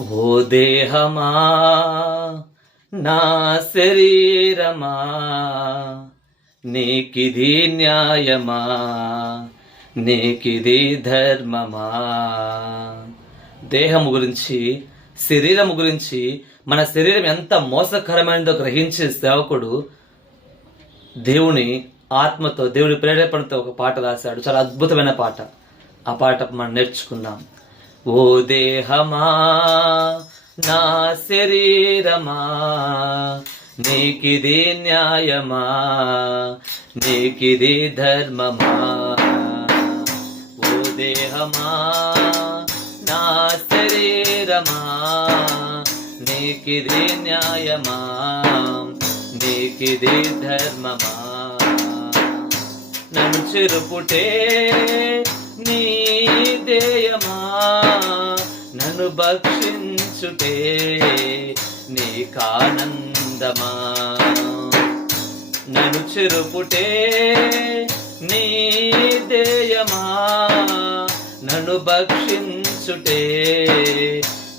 ఓ దేహమా నా శరీరమా నీకిది న్యాయమా నీకిది ధర్మమా. దేహము గురించి శరీరము గురించి మన శరీరం ఎంత మోసకరమైనదో గ్రహించే సేవకుడు దేవుని ఆత్మతో దేవుడి ప్రేరేపణతో ఒక పాట రాశాడు. చాలా అద్భుతమైన పాట. ఆ పాట మనం నేర్చుకుందాం. ఓ దేహమా నా శరీరమా నీకిది న్యాయమా నీకిది ధర్మమా. ఓ దేహమా నా శరీరమా నీకిది న్యాయమా నీకిది ధర్మమా. నన్ను చెరుపుటే నీ దేయమా నన్ను భక్షించుటే నీకానందమా. నన్ను చెరుపుటే నీ దేయమా నన్ను భక్షించుటే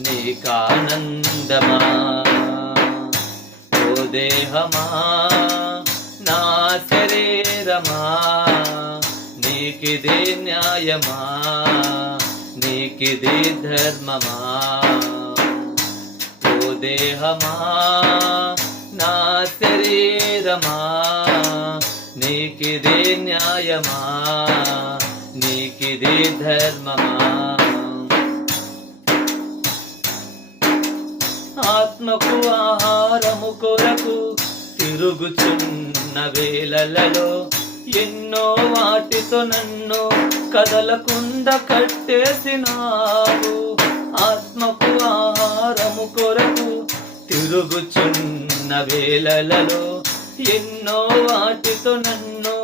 నీకానందమా. ఓ దేహమా నా శరీరమా నీకిది న్యాయమా నీకిది ధర్మమా. ఓ దేహమా నా శరీరమా నీకిది న్యాయమా నీకిది ధర్మమా. ఆత్మకు ఆహారము కొరకు తిరుగుచున్న వేళలలో ఎన్నో వాటితో నన్ను కదలకుండా కట్టేసినావు. ఆత్మకు ఆహారము కొరకు తిరుగుచున్న వేళలలో ఎన్నో వాటితో నన్ను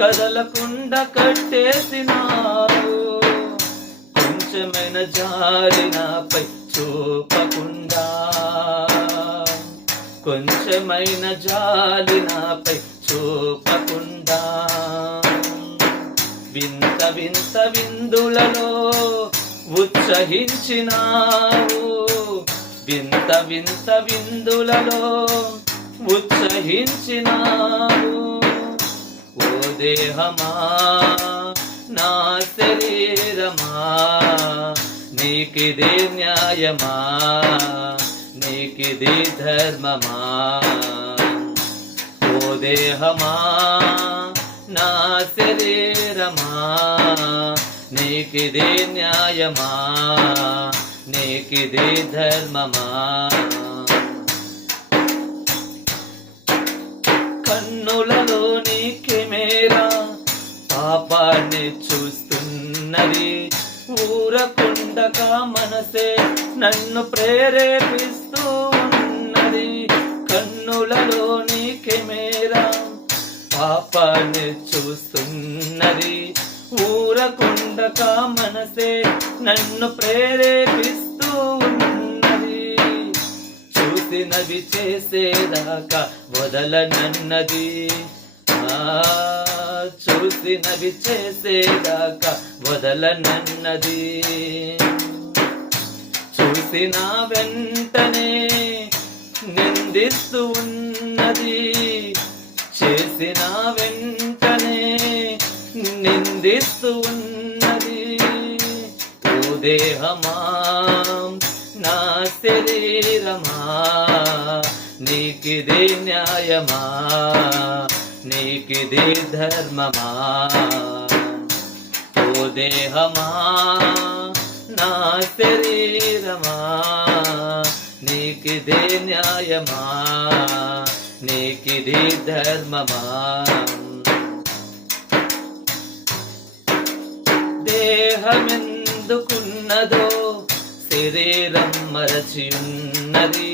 కదలకుండా కట్టేసినావు. కొంచెమైన జాలి నాపై చూపకుండా కొంచెమైన జాలి నాపై చూపకుండా వింత వింత విందులలో ఉత్సహించినావు. వింత వింత విందులలో ఉత్సహించినావు. ఓ దేహమా నా శరీరమా నీకిది న్యాయమా నీకిది ధర్మమా. ఓ దేహమా నా శరీరమా నీకిది న్యాయమా నీకిది ధర్మమా. కన్నులలో నీ కెమెరా పాపాన్ని చూస్తున్నది. ఊరకుండగా మనసే నన్ను ప్రేరేపిస్తూ ఉన్నది. కన్నులలో నీ కెమెరా పాపాన్ని చూస్తున్నది. ఊరకుండగా మనసే నన్ను ప్రేరేపిస్తూ ఉన్నది. చూసినవి చేసేదాకా వదలనన్నది. చూసినవి చేసేదాకా వదలనన్నది. చూసిన వెంటనే నిందిస్తూ ఉన్నది. చేసిన వెంటనే నిందిస్తూ ఉన్నది. ఓ దేహమా నా శరీరమా నీకిది న్యాయమా నీకిది ధర్మమా. ఓ దేహమా నా శరీరమా నీకిది న్యాయమా నీకిది ధర్మమా. దేహమెందుకున్నదో శరీరం మరచియున్నది.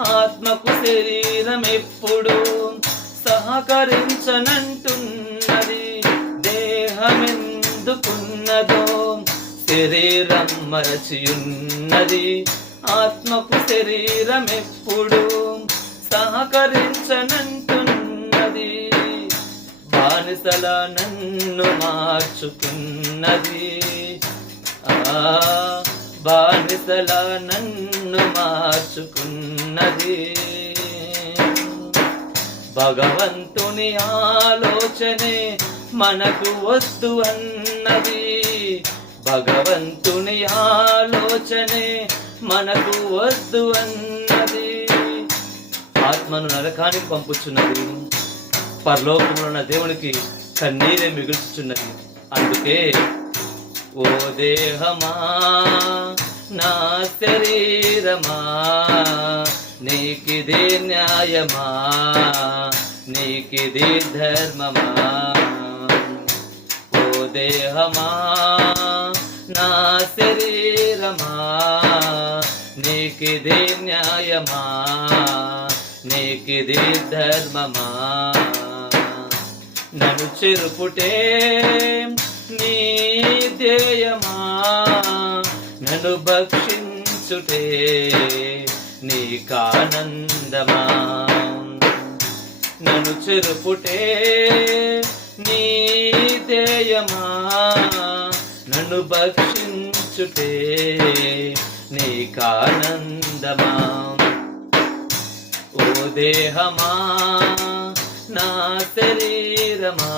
ఆత్మకు శరీరం ఎప్పుడు సహకరించనంటున్నది. దేహమెందుకున్నదో శరీరం మరచియున్నది. ఆత్మకు శరీరం ఎప్పుడు సహకరించనంటున్నది. బానిసల నన్ను మార్చుకున్నది. బానిసలా నన్ను మార్చుకున్నది. భగవంతుని ఆలోచనే మనకు వద్దు అన్నది. భగవంతుని ఆలోచనే మనకు వద్దు అన్నది. ఆత్మను నరకానికి పంపుచున్నది, పరలోకములో ఉన్న దేవునికి కన్నీరే మిగుల్చుచున్నది. అందుకే ఓ దేహమా నా శరీరమా నీకిదే న్యాయమా, నీకిదే ధర్మమా. ఓ దేహమా నా శరీరమా నీకిదే న్యాయమా, నీకిదే ధర్మమా. నన్ను చెరుపుటే నీ ధ్యేయమా, నన్ను భక్షించుటే నీకానందమా. నన్ను చెరుపుటే నీ ధ్యేయమా, నన్ను భక్షించుటే నీకానందమా. ఓ దేహమా నా శరీరమా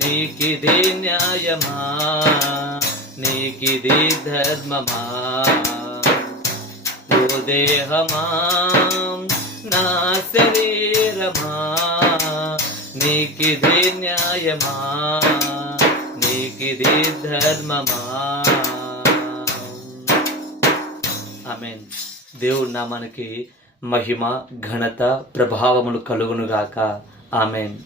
నీకిదే న్యాయమా, నీకిదే ధర్మమా. ఓ దేహమా నా శరీరమా నీకిదే న్యాయమా, నీకిదే ధర్మమా. ఆమేన్. దేవుడి నామానికి మహిమ, ఘనత, ప్రభావములు కలుగునుగాక. ఆమేన్.